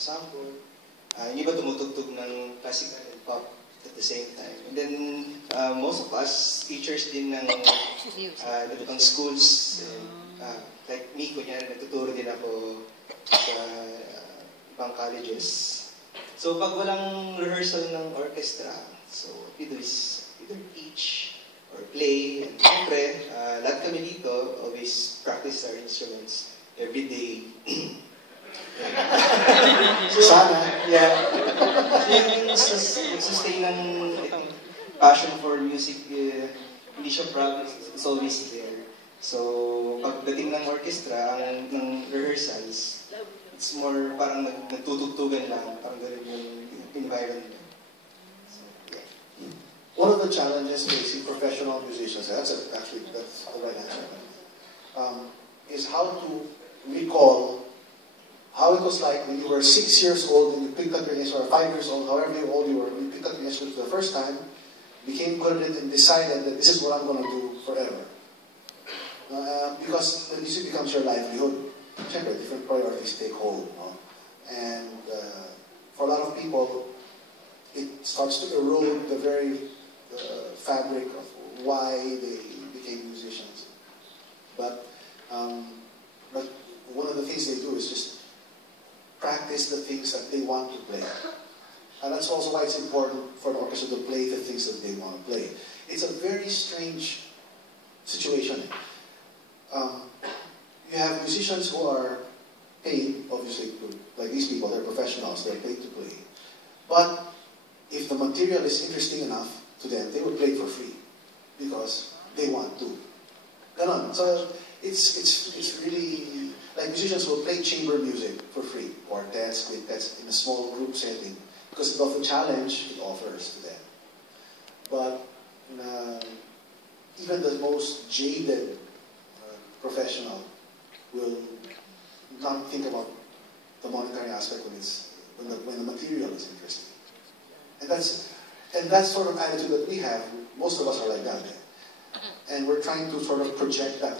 sample. Yung iba tumutugtog ng classical and pop at the same time. And then, most of us, teachers din ng ng schools. Like me, kunyari, nagtuturo din ako sa ibang colleges. So, pag walang rehearsal ng orchestra, so what we do is either teach or play. And siyempre, lahat kami dito always practice our instruments every day. So, sana, yeah. Yung sustain ng passion for music, hindi siya practice, it's always there. So, pagdating ng orchestra, ng rehearsals, it's more parang nagtutugtugan lang, parang gano'n yung environment. So, yeah. One of the challenges facing professional musicians, that's the right answer, is how to recall how it was like when you were 6 years old and you picked up your instrument, or 5 years old, however old you were, when you picked up your instrument for the first time, became good at it and decided that this is what I'm going to do forever. Because the music becomes your livelihood. Siyempre, different priorities take hold. No? And for a lot of people, it starts to erode the very fabric of why they became musicians. But one of the things they do is just practice the things that they want to play. And that's also why it's important for an orchestra to play the things that they want to play. It's a very strange situation. You have musicians who are paid, obviously, like these people, they're professionals, they're paid to play. But if the material is interesting enough to them, they will play it for free because they want to. Ganon. So it's really like musicians will play chamber music for free, quartets, quintets in a small group setting because of the challenge it offers to them. But even the most jaded professional will not think about the monetary aspect when the material is interesting. And that's sort of attitude that we have. Most of us are like that. And we're trying to sort of project that